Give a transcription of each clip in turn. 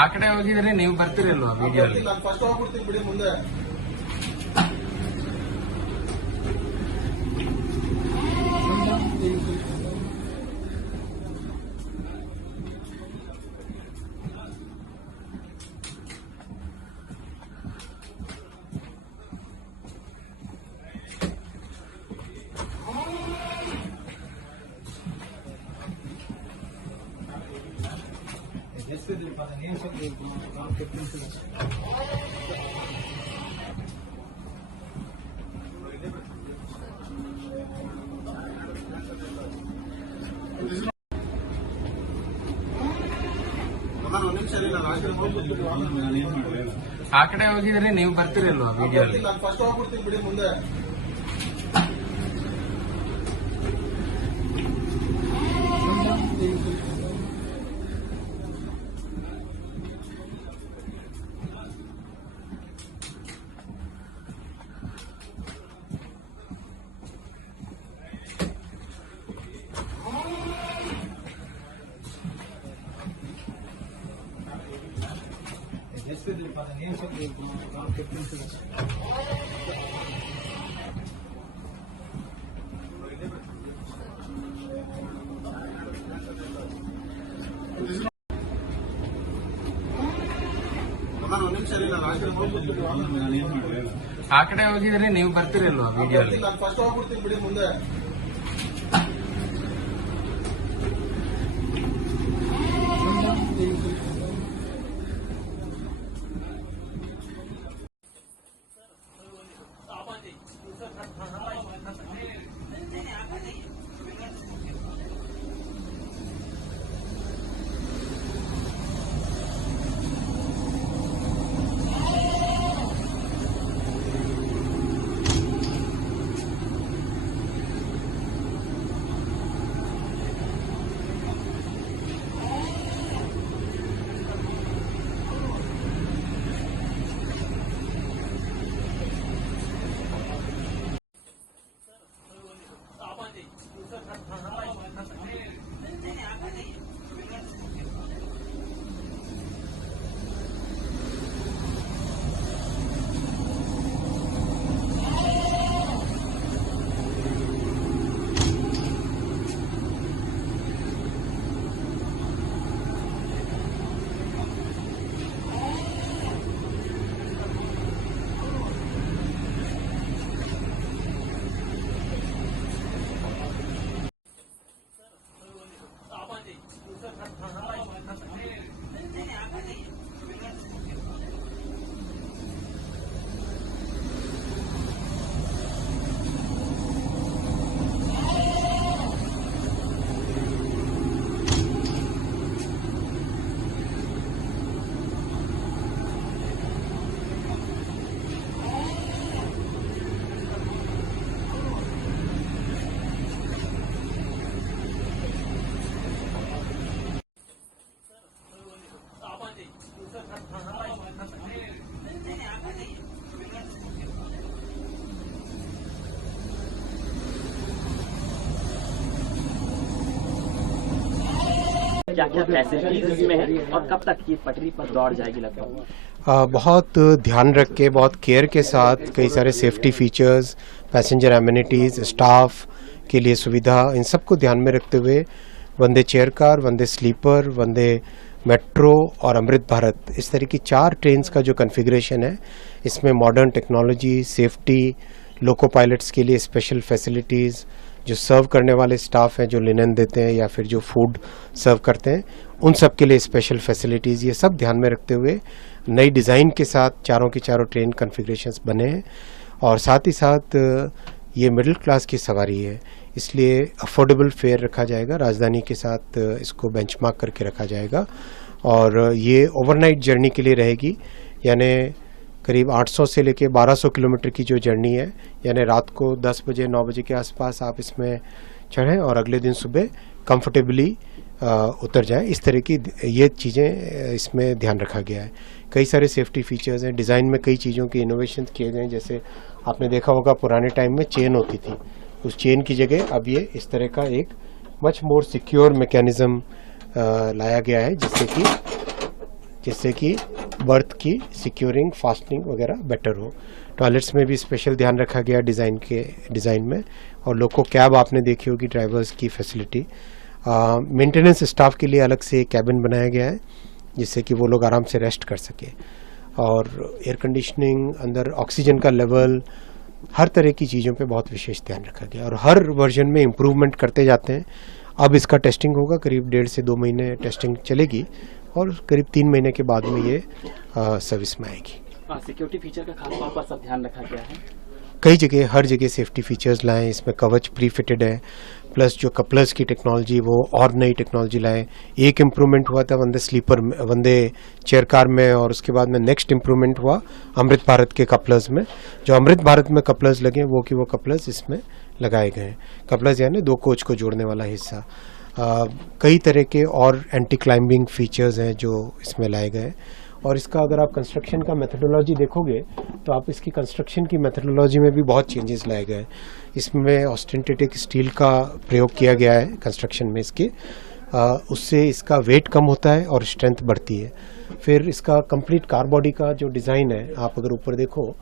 ಆ ಕಡೆ ಹೋಗಿದ್ರೆ ನೀವು ಬರ್ತೀರಲ್ವಾ ವಿಡಿಯೋ ಫಸ್ಟ್ ಹೋಗ್ಬಿಡ್ತೀನಿ ಬಿಡಿ ಮುಂದೆ. ಆ ಕಡೆ ಹೋಗಿದ್ರೆ ನೀವು ಬರ್ತೀರಲ್ವಾ ವಿಡಿಯೋ ಫಸ್ಟ್ ಹೋಗ್ಬಿಡ್ತೀನಿ ಬಿಡಿ ಮುಂದೆ. ಆ ಕಡೆ ಹೋಗಿದ್ರೆ ನೀವು ಬರ್ತೀರಲ್ವಾ ವಿಡಿಯೋ ಫಸ್ಟ್ ಹೋಗ್ಬಿಡ್ತೀನಿ ಬಿಡಿ ಮುಂದೆ. क्या क्या फैसिलिटीज इसमें है और कब तक ये पटरी पर दौड़ जाएगी लगभग? बहुत ध्यान रख के, बहुत केयर के साथ कई सारे safety features, passenger amenities, staff के लिए सुविधा, इन सबको ध्यान में रखते हुए वंदे चेयर कार, वंदे स्लीपर, वंदे मेट्रो और अमृत भारत, इस तरह की 4 ट्रेन्स का जो कॉन्फ़िगरेशन है, इसमें मॉडर्न टेक्नोलॉजी, सेफ्टी, लोको पायलट्स के लिए स्पेशल फैसिलिटीज़, जो सर्व करने वाले स्टाफ हैं, जो लिनन देते हैं या फिर जो फूड सर्व करते हैं, उन सब के लिए स्पेशल फैसिलिटीज़, ये सब ध्यान में रखते हुए नई डिज़ाइन के साथ चारों की चारों ट्रेन कॉन्फ़िगरेशंस बने हैं। और साथ ही साथ ये मिडिल क्लास की सवारी है, इसलिए अफोर्डेबल फेयर रखा जाएगा, राजधानी के साथ इसको बेंचमार्क करके रखा जाएगा। और ये ओवरनाइट जर्नी के लिए रहेगी, यानी करीब 800 से लेके 1200 किलोमीटर की जो जर्नी है, यानी रात को 10 बजे 9 बजे के आसपास आप इसमें चढ़ें और अगले दिन सुबह कंफर्टेबली उतर जाएं। इस तरह की ये चीज़ें इसमें ध्यान रखा गया है। कई सारे सेफ्टी फीचर्स हैं, डिज़ाइन में कई चीज़ों के इनोवेशन किए गए हैं। जैसे आपने देखा होगा पुराने टाइम में चेन होती थी, उस चेन की जगह अब ये इस तरह का एक मच मोर सिक्योर मैकेनिज़्म लाया गया है जिससे कि बर्थ की सिक्योरिंग फास्टनिंग वगैरह बेटर हो। टॉयलेट्स में भी स्पेशल ध्यान रखा गया डिज़ाइन में। और लोको कैब आपने देखी होगी, ड्राइवर्स की फैसिलिटी। मेंटेनेंस स्टाफ के लिए अलग से कैबिन बनाया गया है जिससे कि वो लोग आराम से रेस्ट कर सके। और एयर कंडीशनिंग, अंदर ऑक्सीजन का लेवल, हर तरह की चीज़ों पे बहुत विशेष ध्यान रखा गया और हर वर्जन में इम्प्रूवमेंट करते जाते हैं। अब इसका टेस्टिंग होगा, करीब 1.5 से 2 महीने टेस्टिंग चलेगी और करीब 3 महीने के बाद में ये सर्विस में आएगी। सिक्योरिटी फीचर का खास तौर पर सब ध्यान रखा गया है। कई जगह, हर जगह सेफ्टी फीचर्स लाएं। इसमें कवच प्री फिटेड है, प्लस जो कपलर्स की टेक्नोलॉजी वो और नई टेक्नोलॉजी लाए। एक इम्प्रूवमेंट हुआ था वंदे चेयर कार में और उसके बाद में नेक्स्ट इम्प्रूवमेंट हुआ अमृत भारत के कपलर्स में। जो अमृत भारत में कपलर्स लगे वो कपलर्स इसमें लगाए गए हैं। कपलर्स यानी 2 कोच को जोड़ने वाला हिस्सा। कई तरह के और एंटी क्लाइंबिंग फीचर्स हैं जो इसमें लाए गए। और इसका अगर आप कंस्ट्रक्शन का मेथोडोलॉजी देखोगे तो आप इसकी कंस्ट्रक्शन की मेथोडोलॉजी में भी बहुत चेंजेस लाए गए। इसमें ऑस्टेंटिक स्टील का प्रयोग किया गया है कंस्ट्रक्शन में इसके। उससे इसका वेट कम होता है और स्ट्रेंथ बढ़ती है। फिर इसका कंप्लीट कार बॉडी का जो डिज़ाइन है, आप अगर ऊपर देखो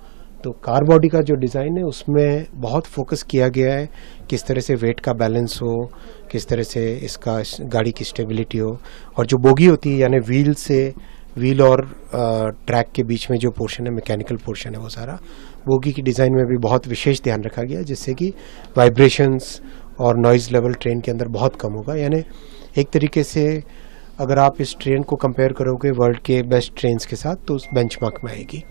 तो कार बॉडी का जो डिज़ाइन है उसमें बहुत फोकस किया गया है किस तरह से वेट का बैलेंस हो, किस तरह से इसका गाड़ी की स्टेबिलिटी हो। और जो बोगी होती है यानी व्हील और ट्रैक के बीच में जो पोर्शन है, मैकेनिकल पोर्शन है, वो सारा बोगी की डिज़ाइन में भी बहुत विशेष ध्यान रखा गया जिससे कि वाइब्रेशंस और नॉइज़ लेवल ट्रेन के अंदर बहुत कम होगा। यानी एक तरीके से अगर आप इस ट्रेन को कंपेयर करोगे वर्ल्ड के बेस्ट ट्रेन्स के साथ तो उस बेंचमार्क में आएगी।